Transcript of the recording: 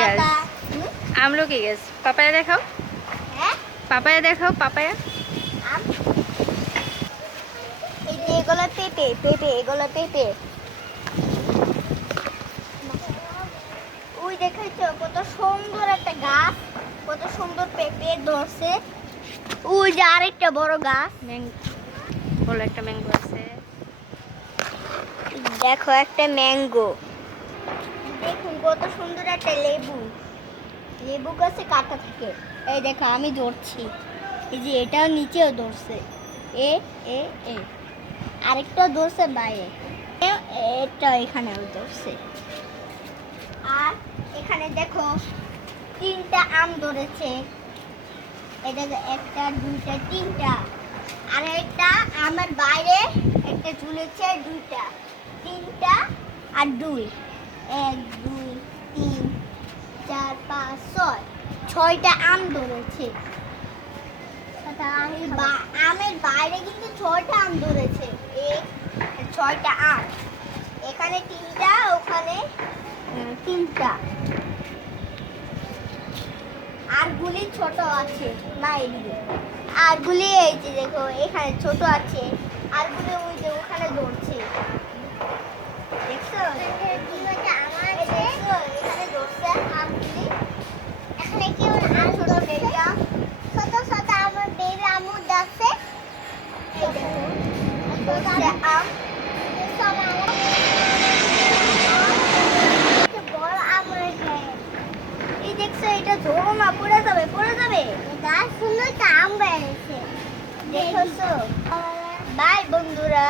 গাছ, আমলকি গাছ। পাপায়া দেখাও, হ্যাঁ পাপায়া দেখাও, পাপায়া। এই যে এগুলো পেঁপে, এগুলো পেঁপে। ওই দেখেছো কত সুন্দর একটা গাছ, কত সুন্দর পেঁপে ধরছে। ওই যে আরেকটা বড় গাছ, বলো একটা ম্যাঙ্গো আছে। দেখো একটা ম্যাঙ্গো। দেখুন কত সুন্দর একটা লেবু, লেবু গাছে কাটা থাকে। এই দেখো আমি ধরছি, এই যে এটাও নিচেও ধরছে। এ এ এ আরেকটা ধরছে বাইরে, এটা এখানেও ধরছে। আর এখানে দেখো তিনটা আম ধরেছে। এটা একটা দুইটা তিনটা, আর একটা আমার বাইরে একটা ঝুলেছে দুইটা, তিনটা আর দুই, এক দুই তিন চার পাঁচ ছয়, ছয়টা আম ধরেছে। আমের বাইরে কিন্তু ছয়টা আম ধরেছে, এই ছয়টা আম। এখানে তিনটা, ওখানে তিনটা। আর গুলি ছোট আছে না, এদিকে আর গুলি এই যে দেখো এখানে ছোট আছে, আর গুলি ওই যে ওখানে ধরছে, দেখছো? এখানে ধরছে আমগুলি। এখানে কেউ আম ছোট বেবি আম, ছোট ছোট আমার বেবি আমও আছে। এই দেখো ধরছে আম, বড় আম হয়েছে। এই দেখছো, এটা ধরো না, পড়ে যাবে, পড়ে যাবে। গাছ সুন্দর আম বেড়েছে, দেখছো? বাই বন্ধুরা।